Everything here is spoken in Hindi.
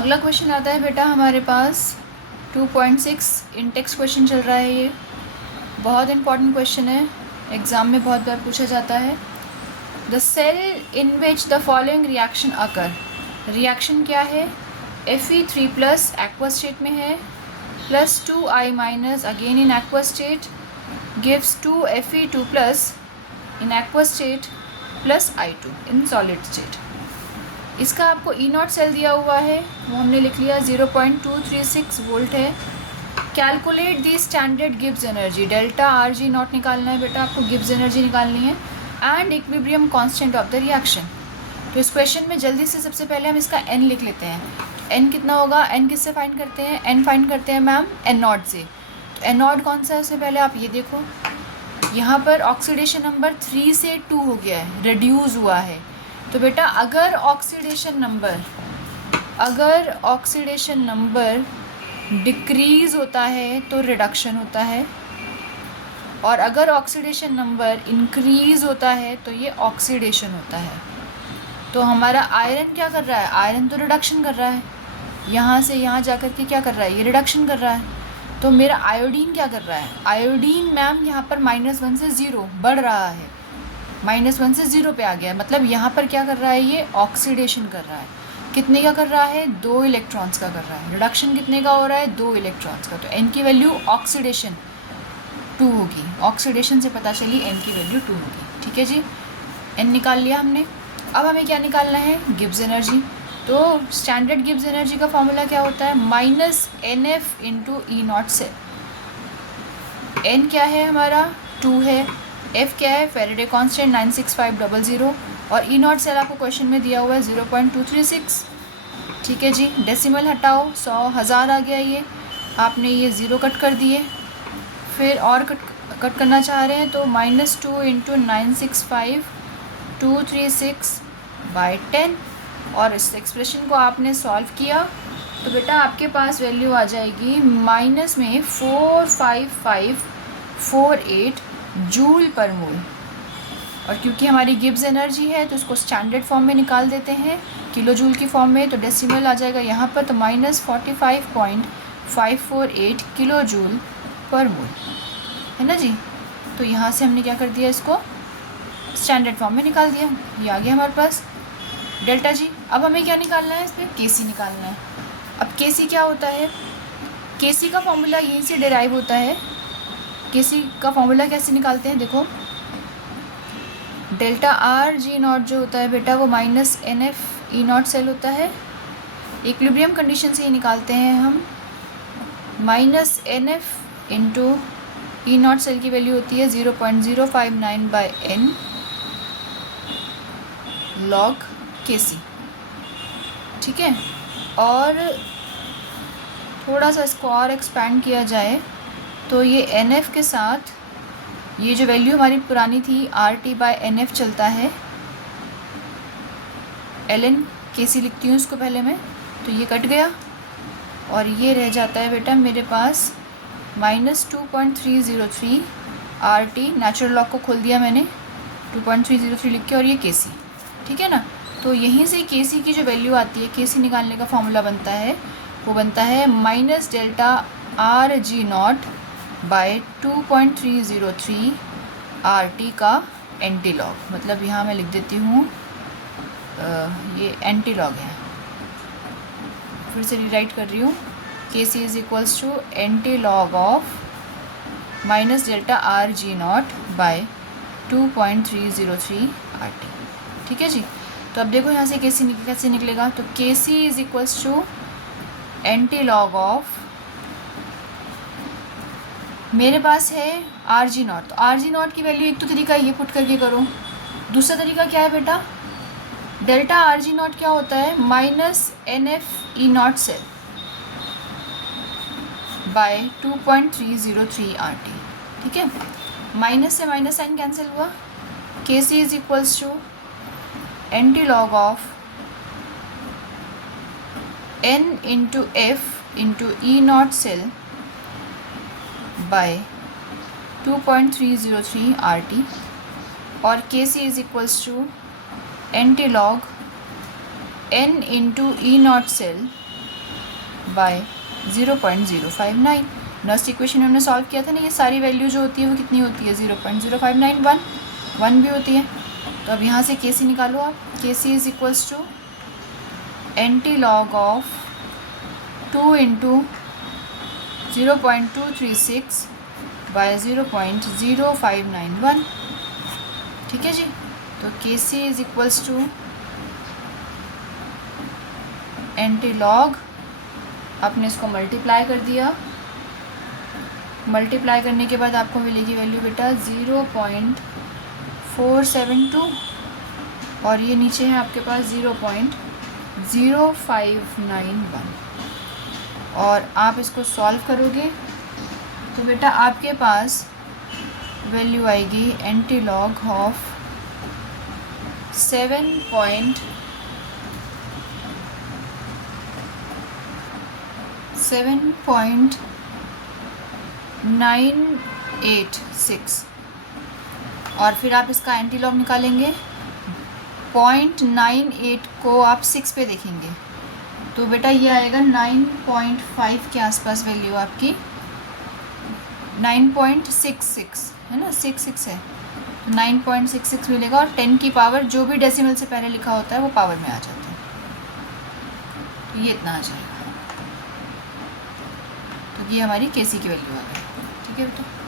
अगला क्वेश्चन आता है बेटा हमारे पास 2.6 इंटेक्स क्वेश्चन चल रहा है। ये बहुत इंपॉर्टेंट क्वेश्चन है, एग्ज़ाम में बहुत बार पूछा जाता है। The cell in which the following reaction occur, reaction क्या है? Fe3+ एक्वा स्टेट में है, +2I- again in aqua state gives 2Fe2+ in aqua state +I2 in solid state. इसका आपको E0 सेल दिया हुआ है, वो हमने लिख लिया 0.236 वोल्ट है। Calculate the standard Gibbs energy, delta RG0 निकालना है बेटा, आपको गिब्स एनर्जी निकालनी है and equilibrium constant of the reaction. तो इस क्वेश्चन में जल्दी से सबसे पहले हम इसका n लिख लेते हैं। तो n कितना होगा? n किससे फाइंड करते हैं? n फाइंड करते हैं मैम n0 से। तो n0 कौन सा है उससे पहले आप ये देखो, यहाँ पर ऑक्सीडेशन नंबर 3 से 2 हो गया है, रिड्यूस हुआ है। तो बेटा अगर ऑक्सीडेशन नंबर डिक्रीज़ होता है तो रिडक्शन होता है, और अगर ऑक्सीडेशन नंबर इंक्रीज़ होता है तो ये ऑक्सीडेशन होता है। तो हमारा आयरन क्या कर रहा है? आयरन तो रिडक्शन कर रहा है, यहाँ से यहाँ जा कर के क्या कर रहा है? ये रिडक्शन कर रहा है। तो मेरा आयोडीन क्या कर रहा है? आयोडीन मैम यहाँ पर -1 से 0 बढ़ रहा है, -1 से 0 पे आ गया है, मतलब यहाँ पर क्या कर रहा है? ये ऑक्सीडेशन कर रहा है। कितने का कर रहा है? 2 इलेक्ट्रॉन्स का कर रहा है। रिडक्शन कितने का हो रहा है? 2 इलेक्ट्रॉन्स का। तो n की वैल्यू ऑक्सीडेशन 2 होगी, ऑक्सीडेशन से पता चली n की वैल्यू 2 होगी। ठीक है जी, n निकाल लिया हमने। अब हमें क्या निकालना है? Gibbs energy. तो स्टैंडर्ड गिब्स एनर्जी का फॉर्मूला क्या होता है? -NF × E0 cell. n क्या है हमारा? 2 है, f क्या है? फैराडे कांस्टेंट 96500, और E0 सेल आपको क्वेश्चन में दिया हुआ है 0.236। ठीक है जी, डेसिमल हटाओ, 100 हज़ार आ गया। ये आपने ये 0 कट कर दिए, फिर और कट करना चाह रहे हैं तो -2 × 965,236/10, और इस एक्सप्रेशन को आपने सॉल्व किया तो बेटा आपके पास वैल्यू आ जाएगी माइनस में 45548 जूल पर मोल। और क्योंकि हमारी गिब्स एनर्जी है तो उसको स्टैंडर्ड फॉर्म में निकाल देते हैं, किलो जूल की फॉर्म में, तो डेसिमल आ जाएगा यहाँ पर, तो -45.548 किलो जूल पर मोल है ना जी। तो यहाँ से हमने क्या कर दिया? इसको स्टैंडर्ड फॉर्म में निकाल दिया, ये आ गया हमारे पास डेल्टा जी। अब हमें क्या निकालना है? इसमें केसी निकालना है। अब केसी क्या होता है? केसी का फॉर्मूला यहीं से डिराइव होता है। केसी का फॉर्मूला कैसे निकालते हैं? देखो, डेल्टा RG0 जो होता है बेटा वो -NF E0 सेल होता है। इक्विलिब्रियम कंडीशन से ही निकालते हैं हम। -NF × E0 सेल की वैल्यू होती है 0.059/n log Kc। ठीक है, और थोड़ा सा इसको और एक्सपैंड किया जाए तो ये NF के साथ ये जो वैल्यू हमारी पुरानी थी RT/NF चलता है, ln Kc लिखती हूँ इसको पहले मैं, तो ये कट गया और ये रह जाता है बेटा मेरे पास -2.303 RT, नेचुरल लॉग को खोल दिया मैंने 2.303 लिख के, और ये Kc। ठीक है ना, तो यहीं से Kc की जो वैल्यू आती है, Kc निकालने का फॉर्मूला बनता है, वो बनता है -डेल्टा RG0/2.303 RT का एंटी लॉग। मतलब यहाँ मैं लिख देती हूँ ये एंटी लॉग है, फिर से रीराइट कर रही हूँ। Kc = anti log of -delta RG0/2.303 RT। ठीक है जी, तो अब देखो यहाँ से Kc कैसे निकलेगा? तो Kc = एंटी लॉग ऑफ, मेरे पास है RG0, तो RG0 की वैल्यू एक तो तरीका ये पुट करके करो, दूसरा तरीका क्या है बेटा? डेल्टा RG0 क्या होता है? -NF E0 cell /2.303 RT। ठीक है, माइनस से माइनस साइन कैंसिल हुआ। Kc = anti log of N × F × E0 cell /2.303 RT, और Kc = anti log N × E0 cell by 0.059। Nernst equation हमने सॉल्व किया था ना, ये सारी वैल्यू जो होती है वो कितनी होती है 0.059, 1 भी होती है। तो अब यहाँ से के सी निकालो आप। K C is equals to anti log of 2 into 0.236 by 0.0591। ठीक है जी। तो K C is equals to anti log, आपने इसको मल्टीप्लाई कर दिया, मल्टीप्लाई करने के बाद आपको मिलेगी वैल्यू बेटा 0.472 और ये नीचे है आपके पास 0.0591। और आप इसको सॉल्व करोगे तो बेटा आपके पास वैल्यू आएगी एंटी लॉग ऑफ 7.986 और फिर आप इसका एंटी लॉग निकालेंगे। 0.98 को आप 6 पे देखेंगे तो बेटा ये आएगा 9.5 के आसपास वैल्यू आपकी, 9.66 है ना, 66 है तो 9.66 मिलेगा। और 10 की पावर जो भी डेसिमल से पहले लिखा होता है वो पावर में आ जाता है, तो ये इतना आ जाएगा। तो ये हमारी केसी की वैल्यू आ गई। ठीक है बेटा।